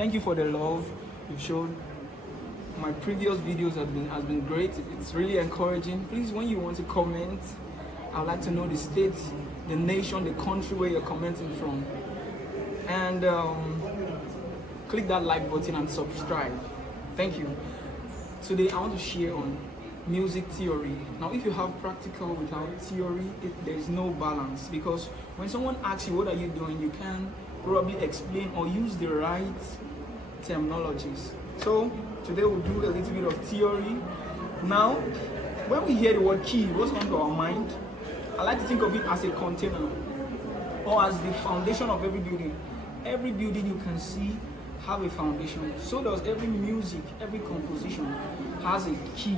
Thank you for the love you've shown. My previous videos has been great. It's really encouraging. Please, when you want to comment, I'd like to know the state, the nation, the country where you're commenting from. And click that like button and subscribe. Thank you. Today I want to share on music theory. Now, if you have practical without theory, there is no balance, because when someone asks you what are you doing, you can probably explain or use the right terminologies. So today we'll do a little bit of theory. Now, when we hear the word key, what's comes to our mind? I like to think of it as a container or as the foundation of every building. Every building you can see have a foundation. So does every music, every composition has a key.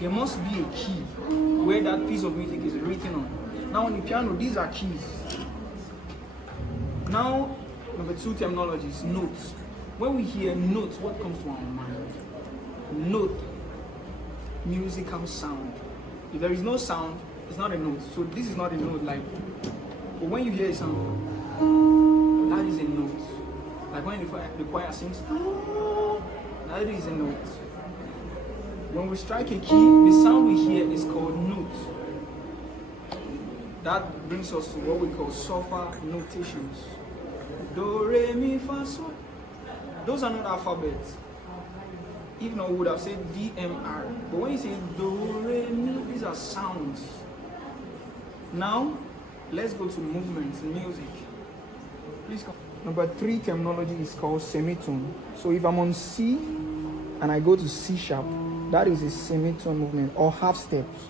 There must be a key where that piece of music is written on. Now on the piano, these are keys. Now, number two terminologies, notes. When we hear notes, what comes to our mind? Note, musical sound. If there is no sound, it's not a note. So this is not a note, like, but when you hear a sound, that is a note. Like when the choir sings, that is a note. When we strike a key, the sound we hear is called note. That brings us to what we call solfa notations. Do, re, mi, fa, sol. Those are not alphabets. If not, we would have said D, M, R. But when you say do, re, mi, these are sounds. Now, let's go to movements in music. Please come. Number three terminology is called semitone. So if I'm on C and I go to C sharp, that is a semitone movement or half steps.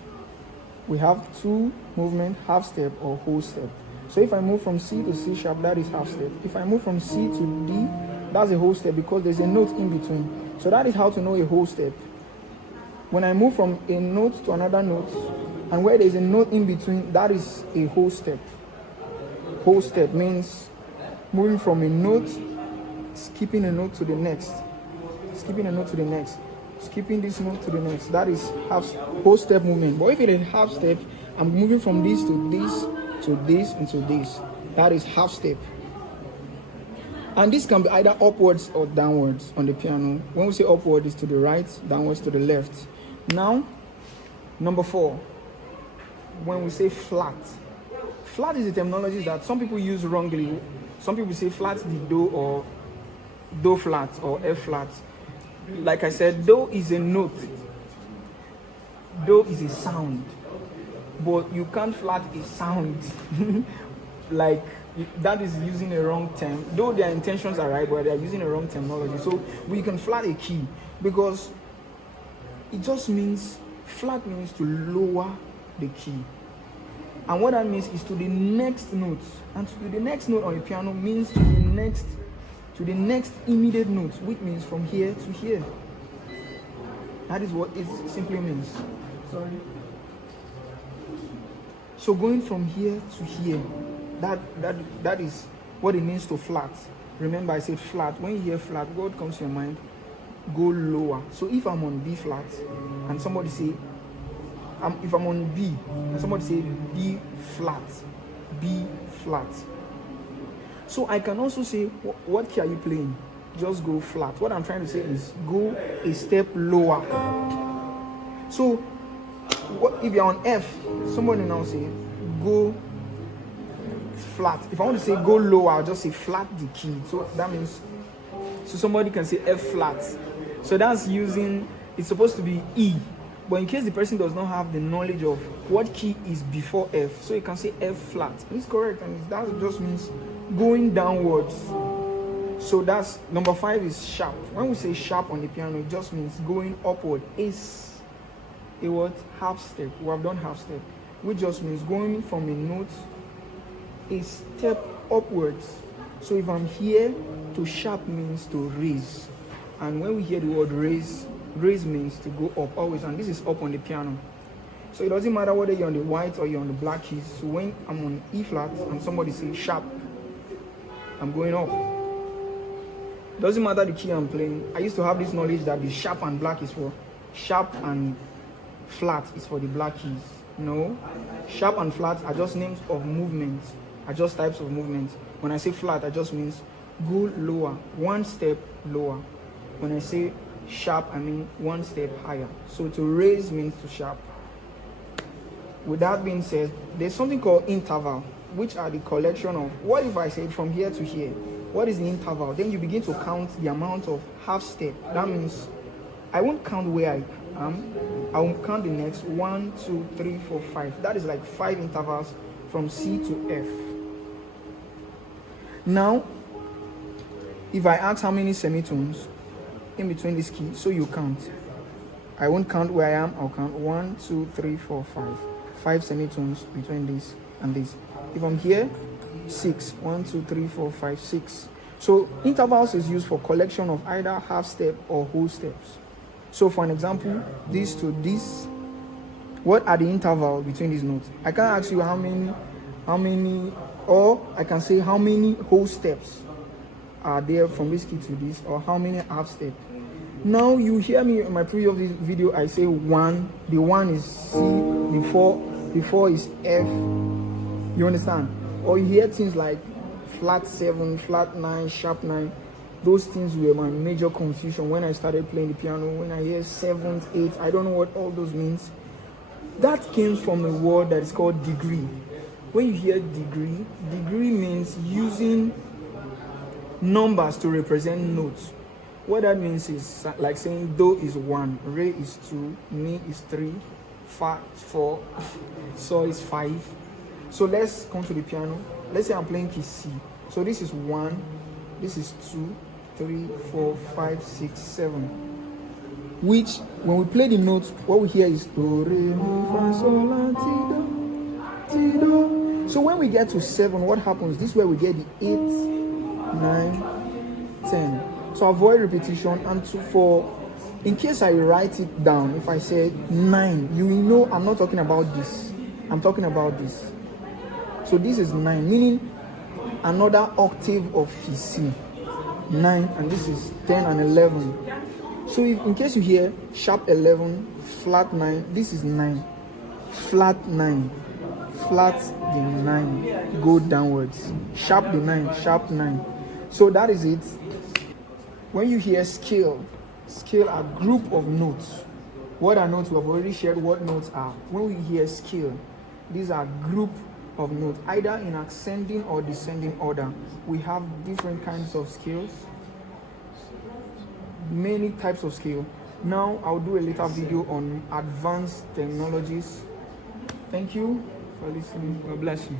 We have two movement, half step or whole step. So if I move from C to C sharp, that is half step. If I move from C to D, that's a whole step because there's a note in between. So that is how to know a whole step. When I move from a note to another note, and where there's a note in between, that is a whole step. Whole step means moving from a note, skipping a note to the next, skipping a note to the next, skipping this note to the next. That is whole step movement. But if it is half step, I'm moving from this to this to this and to this. That is half step. And this can be either upwards or downwards on the piano. When we say upward, it's to the right, downwards to the left. Now, number four, when we say flat. Flat is a terminology that some people use wrongly. Some people say flat the do or do flat or F flat. Like I said, do is a note. Do is a sound. But you can't flat a sound. Like, that is using a wrong term. Though their intentions are right, but they are using a wrong terminology. So we can flat a key because it just means, flat means to lower the key. And what that means is to the next note. And to the next note on the piano means to the next immediate note, which means from here to here. That is what it simply means. Sorry. So going from here to here, that is what it means to flat. Remember, I said flat. When you hear flat, what comes to your mind? Go lower. So if I'm on B flat and somebody say, if I'm on B and somebody say B flat, B flat. So I can also say, what key are you playing? Just go flat. What I'm trying to say is go a step lower. So if you're on F, somebody now say go flat. If I want to say go lower, I'll just say flat the key. So that means, so somebody can say F flat. So that's using, it's supposed to be E. But in case the person does not have the knowledge of what key is before F, so you can say F flat. It's correct, and that just means going downwards. So that's number five is sharp. When we say sharp on the piano, it just means going upward. It's a what? Half step. We have done half step, which just means going from a note a step upwards. So if I'm here, to sharp means to raise. And when we hear the word raise, raise means to go up always, and this is up on the piano. So it doesn't matter whether you're on the white or you're on the black keys. So when I'm on E flat and somebody says sharp, I'm going up. Doesn't matter the key I'm playing. I used to have this knowledge that the sharp and black is for sharp and flat is for the black keys. No, Sharp and flat are just names of movements, are just types of movements. When I say flat, I just means go lower, one step lower. When I say sharp, I mean one step higher. So to raise means to sharp. With that being said, there's something called interval, which are the collection of, what if I said from here to here? What is the interval? Then you begin to count the amount of half step. That means I won't count where I am. I will count the next 1, 2, 3, 4, 5. That is like 5 intervals from C to F. Now, if I ask how many semitones in between this key, so you count. I won't count where I am. I'll count 1, 2, 3, 4, 5. 5 semitones between this and this. If I'm here, 6. 1, 2, 3, 4, 5, 6. So intervals is used for collection of either half step or whole steps. So for an example, this to this, what are the intervals between these notes? I can ask you how many, or I can say how many whole steps are there from this key to this, or how many half steps. Now you hear me in my previous video, I say 1, the 1 is C, the 4 is F, you understand? Or you hear things like flat 7, flat 9, sharp 9. Those things were my major confusion when I started playing the piano. When I hear 7th, 8th, I don't know what all those means. That came from a word that is called degree. When you hear degree, degree means using numbers to represent notes. What that means is like saying do is 1, re is 2, mi is 3, fa 4, so is 5. So let's come to the piano. Let's say I'm playing key C. So this is 1, this is 2, 3, 4, 5, 6, 7. Which, when we play the notes, what we hear is do, re, mi, fa, sol, la, ti, do, ti, do. So when we get to 7, what happens? This is where we get the 8, 9, 10. So avoid repetition, and in case I write it down, if I say 9, you will know I'm not talking about this. I'm talking about this. So this is 9, meaning another octave of key C. 9, and this is 10 and 11. So if in case you hear sharp 11, flat 9, this is 9. Flat 9. Flat the 9. Go downwards. Sharp the 9. Sharp 9. So that is it. When you hear scale are group of notes. What are notes? We have already shared what notes are. When we hear scale, these are group of notes, either in ascending or descending order. We have different kinds of scales, many types of scale. Now I'll do a later video on advanced technologies. Thank you for listening. God bless you.